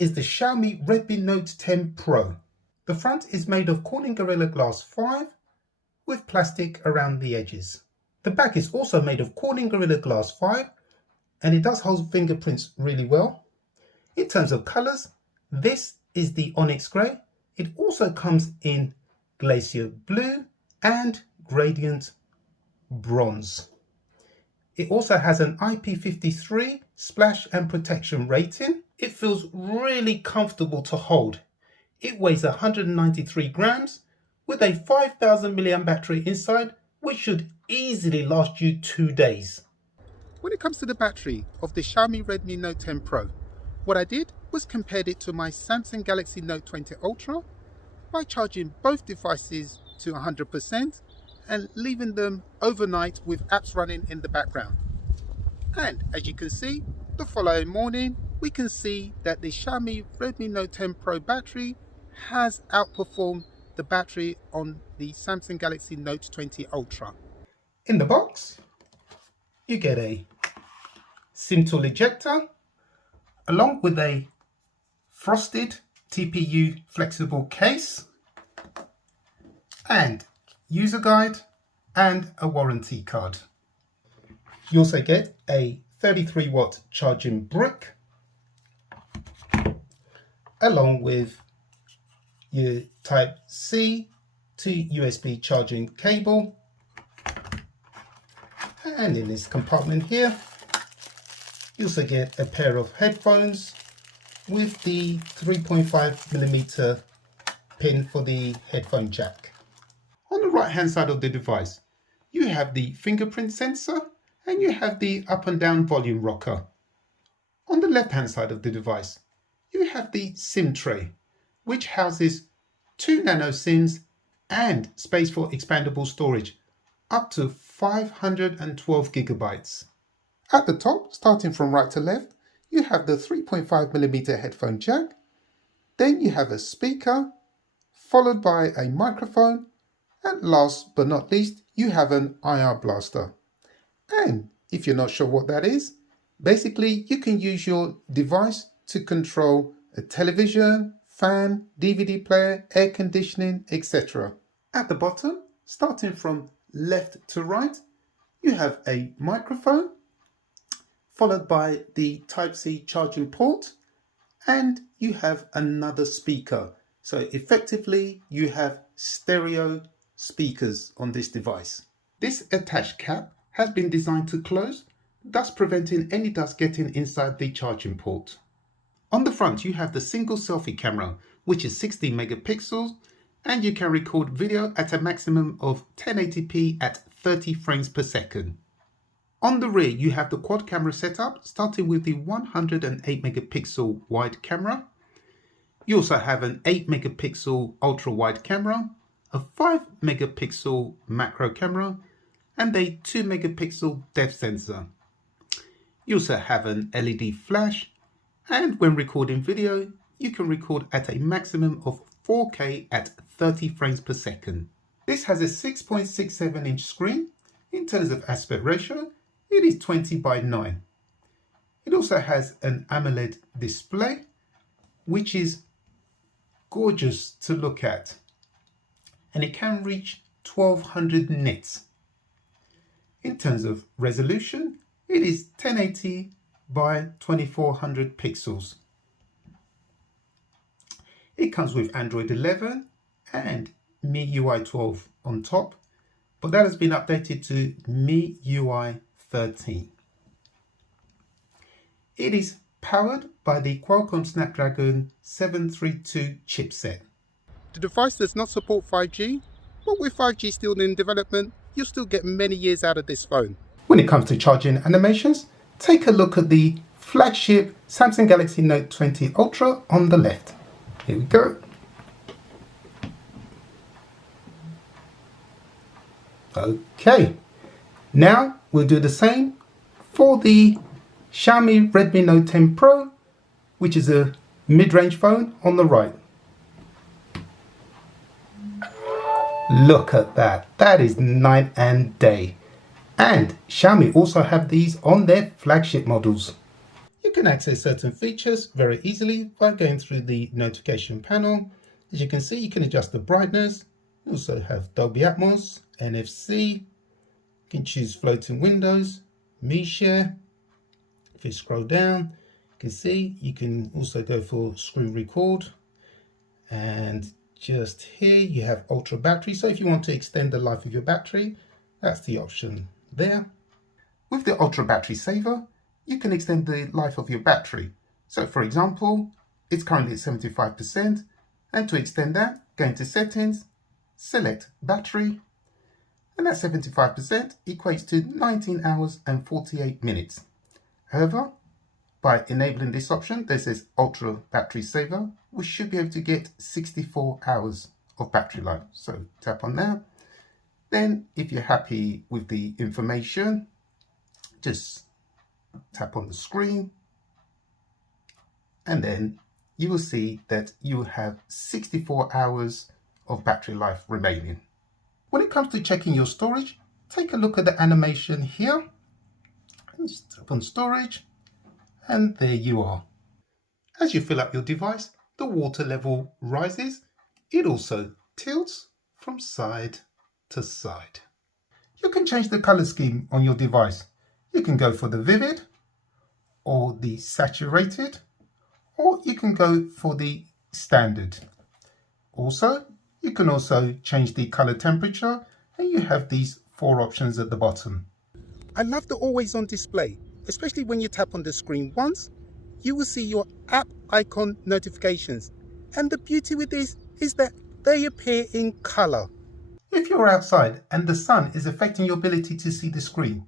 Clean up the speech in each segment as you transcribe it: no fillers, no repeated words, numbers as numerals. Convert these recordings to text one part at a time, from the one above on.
is the Xiaomi Redmi Note 10 Pro. The front is made of Corning Gorilla Glass 5 with plastic around the edges. The back is also made of Corning Gorilla Glass 5 and it does hold fingerprints really well. In terms of colours, this is the Onyx Grey. It also comes in Glacier Blue and Gradient Bronze. It also has an IP53 splash and protection rating. It feels really comfortable to hold. It weighs 193 grams with a 5000 mAh battery inside, which should easily last you 2 days. When it comes to the battery of the Xiaomi Redmi Note 10 Pro, what I did was compared it to my Samsung Galaxy Note 20 Ultra by charging both devices to 100% and leaving them overnight with apps running in the background. And as you can see, the following morning we can see that the Xiaomi Redmi Note 10 Pro battery has outperformed the battery on the Samsung Galaxy Note 20 Ultra. In the box, you get a SIM tool ejector along with a frosted TPU flexible case and user guide and a warranty card. You also get a 33-watt charging brick along with your Type-C to USB charging cable. And in this compartment here, you also get a pair of headphones with the 3.5mm pin for the headphone jack. On the right hand side of the device, you have the fingerprint sensor and you have the up and down volume rocker. On the left hand side of the device, you have the SIM tray, which houses 2 nano SIMs and space for expandable storage up to 512 gigabytes. At the top, starting from right to left, you have the 3.5mm headphone jack, then you have a speaker, followed by a microphone, and last but not least, you have an IR blaster. And if you're not sure what that is, basically you can use your device to control a television, fan, DVD player, air conditioning, etc. At the bottom, starting from left to right, you have a microphone, followed by the Type-C charging port, and you have another speaker. So effectively, you have stereo speakers on this device. This attached cap has been designed to close, thus preventing any dust getting inside the charging port. On the front, you have the single selfie camera, which is 16 megapixels, and you can record video at a maximum of 1080p at 30 frames per second. On the rear, you have the quad camera setup, starting with the 108 megapixel wide camera. You also have an 8 megapixel ultra wide camera, a 5 megapixel macro camera, and a 2 megapixel depth sensor. You also have an LED flash, and when recording video, you can record at a maximum of 4K at 30 frames per second. This has a 6.67 inch screen. In terms of aspect ratio, it is 20 by 9. It also has an AMOLED display, which is gorgeous to look at, and it can reach 1200 nits. In terms of resolution, it is 1080 by 2400 pixels. It comes with Android 11 and MIUI 12 on top, but that has been updated to MIUI 13. It is powered by the Qualcomm Snapdragon 732 chipset. The device does not support 5G, but with 5G still in development, you'll still get many years out of this phone. When it comes to charging animations, take a look at the flagship Samsung Galaxy Note 20 Ultra on the left. Here we go. Okay, now we'll do the same for the Xiaomi Redmi Note 10 Pro, which is a mid-range phone on the right. Look at that, that is night and day. And Xiaomi also have these on their flagship models. You can access certain features very easily by going through the notification panel. As you can see, you can adjust the brightness. You also have Dolby Atmos, NFC. You can choose floating windows, Me Share. If you scroll down, you can see you can also go for screen record. And just here you have ultra battery. So if you want to extend the life of your battery, that's the option there. With the ultra battery saver, you can extend the life of your battery. So for example, it's currently at 75%, and to extend that, go into settings, select battery, and that 75% equates to 19 hours and 48 minutes. However, by enabling this option that says ultra battery saver, we should be able to get 64 hours of battery life. So tap on that. Then if you're happy with the information, just tap on the screen, and then you will see that you have 64 hours of battery life remaining. When it comes to checking your storage, take a look at the animation here. Just tap on storage, and there you are. As you fill up your device, the water level rises. It also tilts from side to side. You can change the color scheme on your device. You can go for the vivid or the saturated, or you can go for the standard. Also, you can also change the color temperature, and you have these 4 options at the bottom. I love the always on display, especially when you tap on the screen once, you will see your app icon notifications. And the beauty with this is that they appear in color. If you're outside and the sun is affecting your ability to see the screen,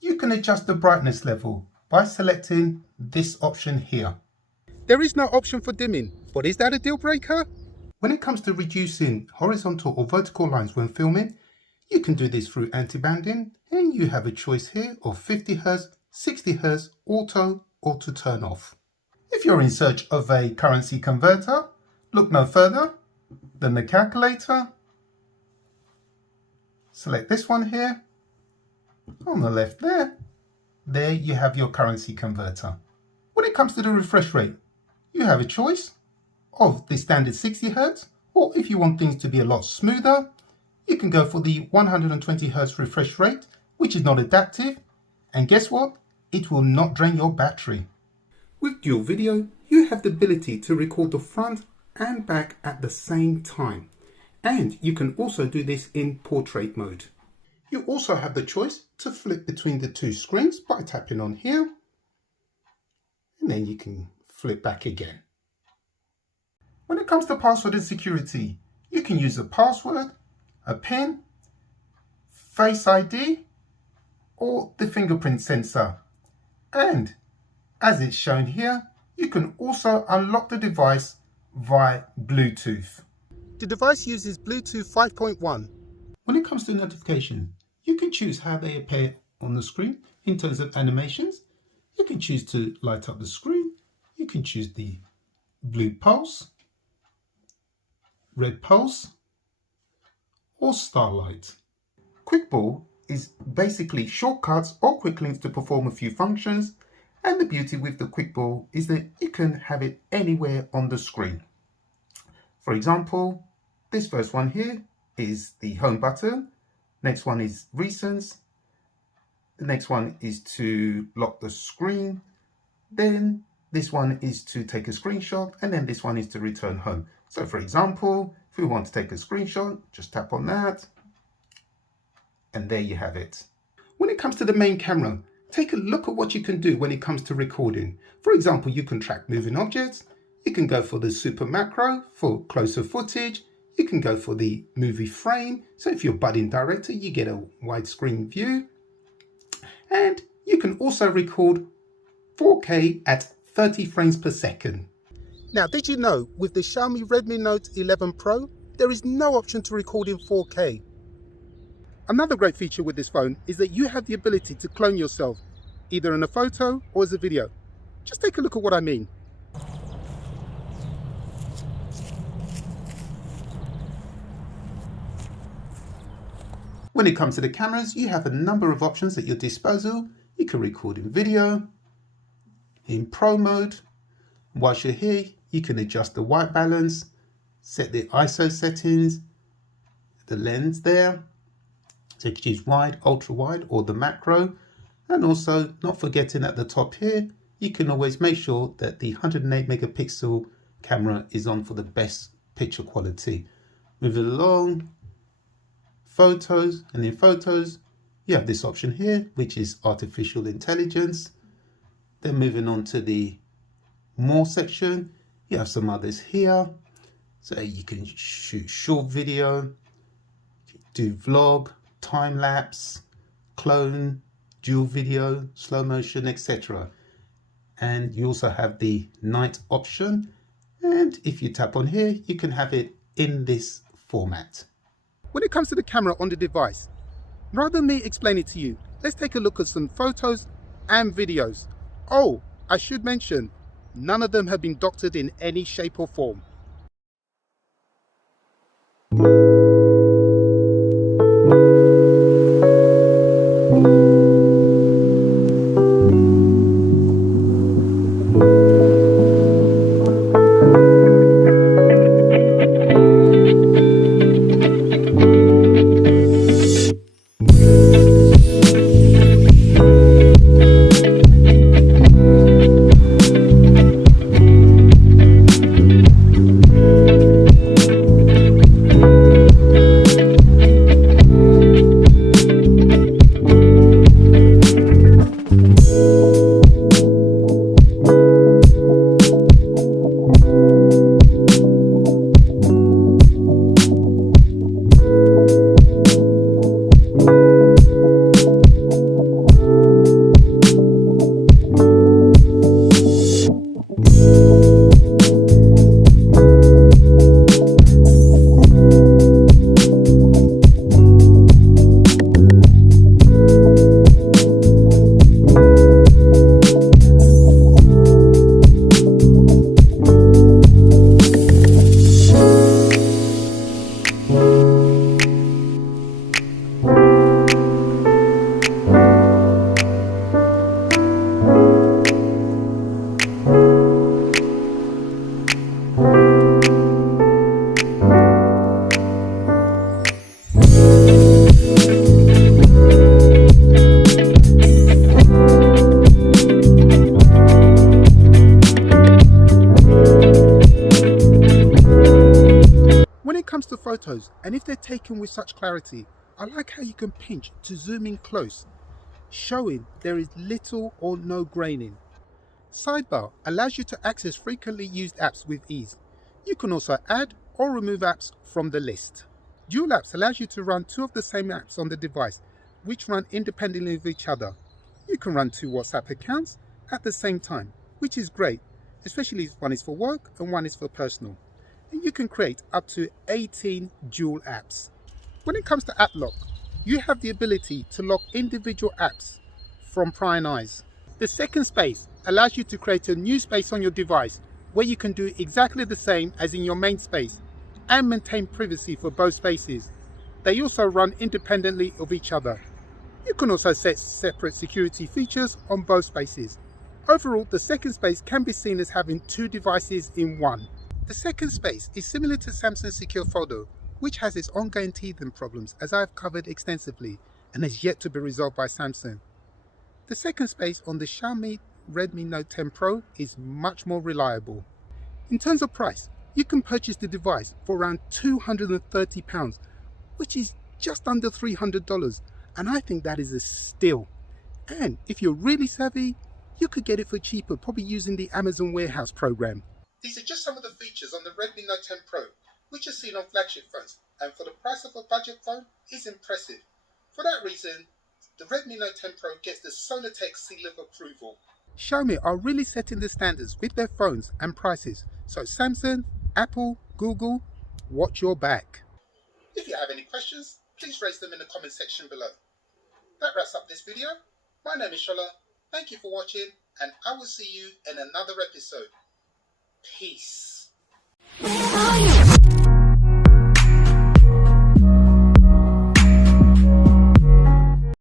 you can adjust the brightness level by selecting this option here. There is no option for dimming, but is that a deal breaker? When it comes to reducing horizontal or vertical lines when filming, you can do this through anti-banding, and you have a choice here of 50Hz, 60Hz, auto, or to turn off. If you're in search of a currency converter, look no further than the calculator. Select this one here, on the left there. There you have your currency converter. When it comes to the refresh rate, you have a choice of the standard 60Hz, or if you want things to be a lot smoother, you can go for the 120Hz refresh rate, which is not adaptive, and guess what? It will not drain your battery. With dual video, you have the ability to record the front and back at the same time, and you can also do this in portrait mode. You also have the choice to flip between the 2 screens by tapping on here, and then you can flip back again. When it comes to password and security, you can use a password, a PIN, Face ID, or the fingerprint sensor. And as it's shown here, you can also unlock the device via Bluetooth. The device uses Bluetooth 5.1. When it comes to notifications, you can choose how they appear on the screen in terms of animations. You can choose to light up the screen. You can choose the blue pulse, red pulse, or starlight. Quickball is basically shortcuts or quick links to perform a few functions, and the beauty with the Quickball is that you can have it anywhere on the screen. For example, this first one here is the home button. Next one is recents. The next one is to lock the screen. Then this one is to take a screenshot, and then this one is to return home. So for example, if we want to take a screenshot, just tap on that, and there you have it. When it comes to the main camera, take a look at what you can do when it comes to recording. For example, you can track moving objects. You can go for the super macro for closer footage. You can go for the movie frame. So if you're budding director, you get a widescreen view. And you can also record 4K at 30 frames per second. Now, did you know with the Xiaomi Redmi Note 11 Pro, there is no option to record in 4K. Another great feature with this phone is that you have the ability to clone yourself, either in a photo or as a video. Just take a look at what I mean. When it comes to the cameras, you have a number of options at your disposal. You can record in video. in Pro mode. Whilst you're here, you can adjust the white balance, set the ISO settings, the lens there. So you can choose wide, ultra wide, or the macro. And also, not forgetting at the top here, you can always make sure that the 108 megapixel camera is on for the best picture quality. Moving along, photos, and in photos, you have this option here, which is artificial intelligence. Then moving on to the more section, you have some others here. So you can shoot short video, do vlog, time lapse, clone, dual video, slow motion, etc. And you also have the night option. And if you tap on here, you can have it in this format. When it comes to the camera on the device, rather than me explain it to you, let's take a look at some photos and videos. Oh, I should mention, none of them have been doctored in any shape or form. To photos, and if they're taken with such clarity, I like how you can pinch to zoom in close, showing there is little or no graining. Sidebar allows you to access frequently used apps with ease. You can also add or remove apps from the list. Dual apps allows you to run two of the same apps on the device, which run independently of each other. You can run two WhatsApp accounts at the same time, which is great, especially if one is for work and one is for personal. And you can create up to 18 dual apps. When it comes to app lock, you have the ability to lock individual apps from prying eyes. The second space allows you to create a new space on your device where you can do exactly the same as in your main space and maintain privacy for both spaces. They also run independently of each other. You can also set separate security features on both spaces. Overall, the second space can be seen as having two devices in one. The second space is similar to Samsung Secure Photo, which has its ongoing teething problems, as I have covered extensively, and has yet to be resolved by Samsung. The second space on the Xiaomi Redmi Note 10 Pro is much more reliable. In terms of price, you can purchase the device for around £230, which is just under $300, and I think that is a steal. And if you're really savvy, you could get it for cheaper, probably using the Amazon Warehouse program. These are just some of the features on the Redmi Note 10 Pro, which are seen on flagship phones, and for the price of a budget phone, is impressive. For that reason, the Redmi Note 10 Pro gets the Solartech seal of approval. Xiaomi are really setting the standards with their phones and prices, so Samsung, Apple, Google, watch your back. If you have any questions, please raise them in the comment section below. That wraps up this video. My name is Shola. Thank you for watching, and I will see you in another episode. Peace.